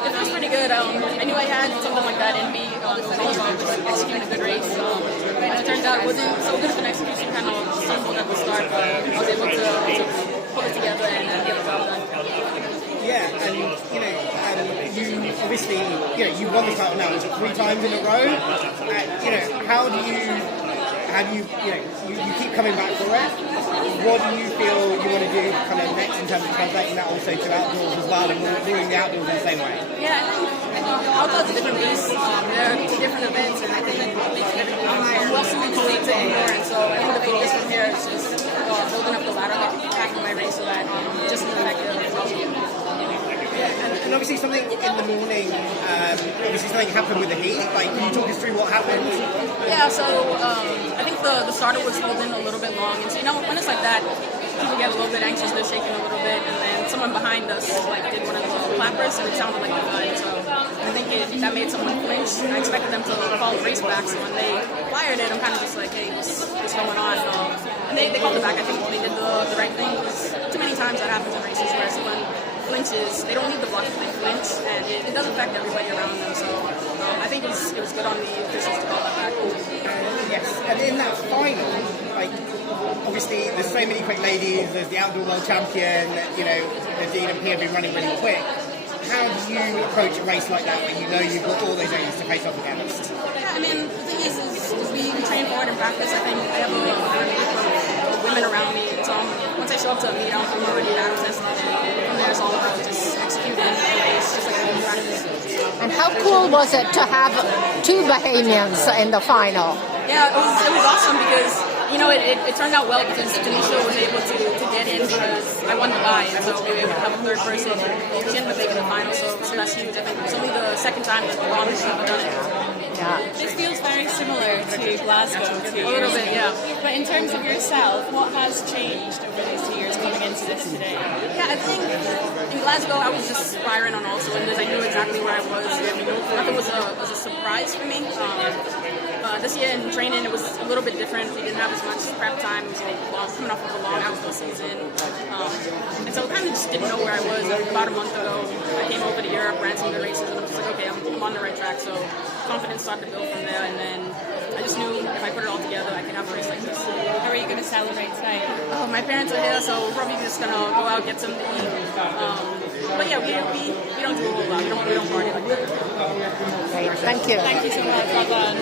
It feels pretty good. I knew I had something like that in me. It was all about just executing a good race. And it turned out it wasn't so good of an execution, kind of stumbled at the start, but I was able to pull it together and get the job done. Yeah, and you obviously, you won the title now 3 times in a row. How do you keep coming back for it? What do you feel you want to do kind of next in terms of translating that also to outdoors as well and doing the outdoors in the same way? Yeah, I think outdoors are different beasts. They're 2 different events, and I think I'm well suited to indoor, and so I think the focus from here is just building up the ladder back in my race so that just in the back of the results. And obviously something in the morning, obviously something happened with the heat. Like, can you talk us through what happened? Yeah, so I think the starter was holding a little bit long, and so when it's like that, people get a little bit anxious, they're shaking a little bit, and then someone behind us did one of the clappers, and it sounded like the gun. So I think that made someone flinch. I expected them to call the race back, so when they fired it, I'm kind of just like, hey, what's going on? And they called it back. I think they did the right thing, because too many times that happens in races where someone flinches, they don't need the block if they flinch, and it does affect everybody around them. So I think it was good on the officials to call that back. Yes, and in that final, obviously there's so many quick ladies, there's the outdoor world champion, Devynne and P have been running really quick. How do you approach a race like that when you've got all those ladies to face off against? Yeah, I mean, the thing is we train for it in practice. I think I have a group of women around me, so once I show up to a meet, I'm already battle tested. From there, it's all about just executing the race, just like I do in practice. And how cool was it to have 2 Bahamians in the final? Yeah, it was awesome because it turned out well because Tanisha was able to get in because I won the bye, and so we were able to have a third person. She ended up making the final, so that's huge. I think it's only the second time that the longest she's ever done it. Yeah. This feels very similar to Glasgow 2 years A little bit, yeah. But in terms of yourself, what has changed over these 2 years coming into this today? Yeah, I think in Glasgow I was just firing on all cylinders. I knew exactly where I was. Nothing was a surprise for me. This year in training it was a little bit different. We didn't have as much prep time. Coming off of a long outdoor season. And so I kind of just didn't know where I was. About a month ago, I came over to Europe, ran some of the races, and I'm just like, okay, I'm on the right track. So confidence started to build from there, and then I just knew if I put it all together, I could have a race like this. How are you going to celebrate tonight? Oh, my parents are here, so we're probably just going to go out, get something to eat. But yeah, we don't do a whole lot. We don't party like that. Great. Thank you. Thank you so much. Well done.